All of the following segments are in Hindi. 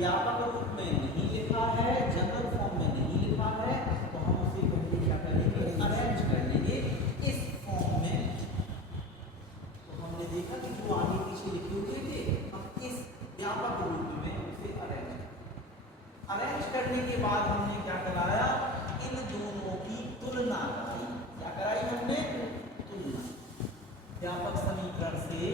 व्यापक रूप में नहीं लिखा है, जनरल फॉर्म में नहीं लिखा है, तो हम उसे पहले क्या करेंगे, अरेंज कर लेंगे इस फॉर्म में। तो हमने देखा कि जो आगे पीछे लिखे हुए थे हम इस व्यापक रूप में उसे अरेंज करने के बाद हमने क्या कराया, इन दोनों की तुलना कराई। क्या कराई हमने, तुलना। व्यापक समीकरण से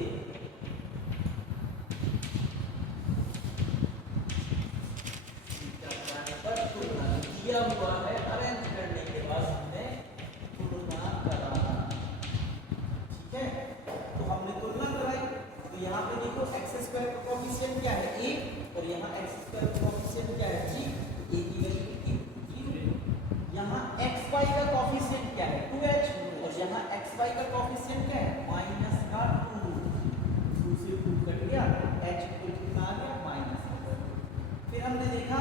दिया हुआ है, अरेंज करने के बाद हमने तुलना कराना। ठीक है, तो हमने तुलना कराई। तो यहाँ पे देखो एक्स स्क्वायर का कोएफिशिएंट क्या है, 1, और यहाँ एक्स स्क्वायर का कोएफिशिएंट क्या है, g। a की वैल्यू 0। यहाँ एक्स वाई का कोएफिशिएंट क्या है, 2h, और यहाँ एक्स वाई का कोएफिशिएंट क्या है, माइनस का 2। 2 से 2 कट गया, h कितना आ गया, माइनस। फिर हमने देखा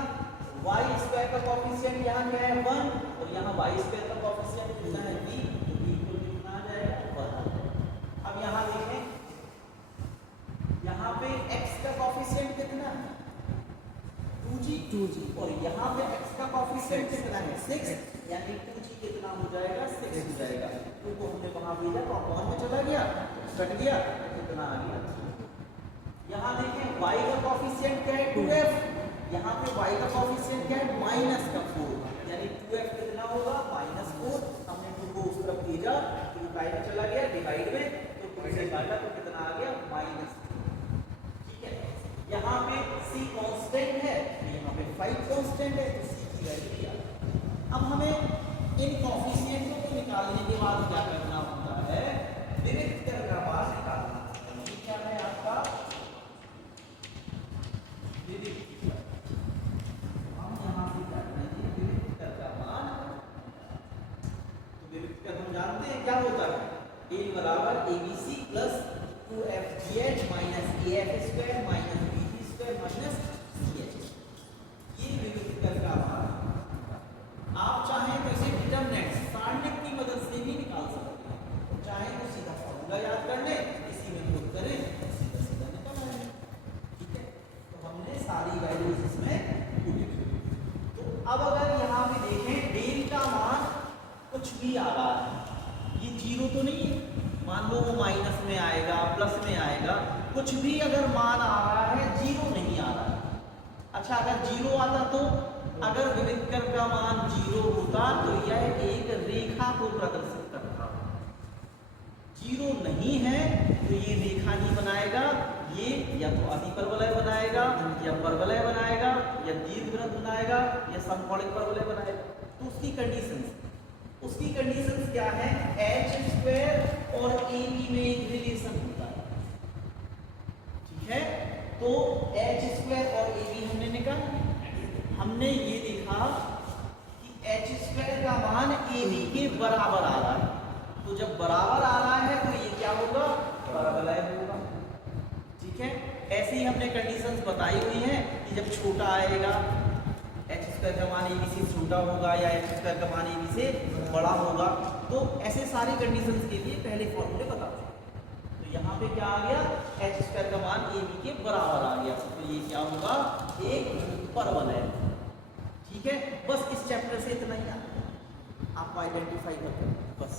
वाई स्क्वायर का कोएफिशिएंट यहाँ क्या है, 1, और यहाँ वाई स्क्वायर का कोएफिशिएंट कितना है, b, तो b को कितना आ जाएगा, 1। अब यहाँ देखें, यहाँ पे x का कोएफिशिएंट कितना है, 2g, और यहाँ पे x का कोएफिशिएंट कितना है, 6, यानी 2g कितना हो जाएगा, 6 हो जाएगा। तो हमने वहां भेजा तो अपॉन में चला गया, कट गया, कितना आ गया। यहाँ देखें y का कोएफिशिएंट क्या है, 2f, यहाँ पे y का कोएफिशिएंट क्या है, माइनस का 4, यानी 2f कितना होगा, -4। हमने 2 को उस तरफ भेजा तो y में चला गया डिवाइड में, तो 2 से काटा तो कितना आ गया, -3। ठीक है, यहाँ पे c कांस्टेंट है, यहाँ पे 5 कांस्टेंट है, तो c की वैल्यू क्या। अब हमें इन कोएफिशिएंटों को निकालने के बाद क्या करना होता है, विविक्तर का मान निकालना। ये क्या है आपका विविक्तर। हम जानते हैं क्या होता है, a बराबर abc plus 2fgh minus af square minus bc square minus ch। ये विविक्तर का मान। आप चाहें तो इसे डिटरमिनेंट सारणिक की मदद से भी निकाल सकते हैं, चाहे तो सीधा फॉर्मूला याद कर ले, इसी में पुट करें, सीधा सीधा निकल आएगा। ठीक है, तो हमने सारी वैल्यूज इसमें पुट की। तो अब अगर यहाँ पे देखें डेल का मान कुछ भी आ रहा है, ये 0 तो नहीं है, मान लो वो माइनस में आएगा, प्लस में आएगा, कुछ भी अगर मान आ रहा है, 0 नहीं आ रहा है। अच्छा, अगर 0 आता तो, अगर विविक्तर का मान 0 होता तो यह एक रेखा को प्रदर्शित करता। 0 नहीं है तो ये रेखा नहीं बनाएगा, ये या तो अतिपरवलय बनाएगा, या परवलय बनाएगा, या दीर्घवृत्त बनाएगा, या समकोणिक परवलय बनाएगा। तो उसकी कंडीशंस क्या है, एच स्क्वायर और ए बी में एक रिलेशन होता है। ठीक है, तो एच स्क्वायर और ए बी हमने निकाला। हमने ये देखा कि एच स्क्वायर का मान ए बी के बराबर आ रहा है, तो जब बराबर आ रहा है तो ये क्या होगा, परवलय होगा। ठीक है, ऐसे ही हमने कंडीशंस बताई हुई हैं कि जब छोटा आएगा एच स्क्वायर का मान ए बी से छोटा होगा, या एच स्क्वायर का मान ए बी से बड़ा होगा। तो ऐसे सारी कंडीशंस के लिए पहले फॉर्मूले बता दो। तो यहाँ पे क्या आ गया, एच स्क्वायर का मान ए बी के बराबर आ गया, तो ये क्या होगा, एक परवलय। ठीक है, बस इस चैप्टर से इतना ही आपको आइडेंटिफाई करते हैं बस।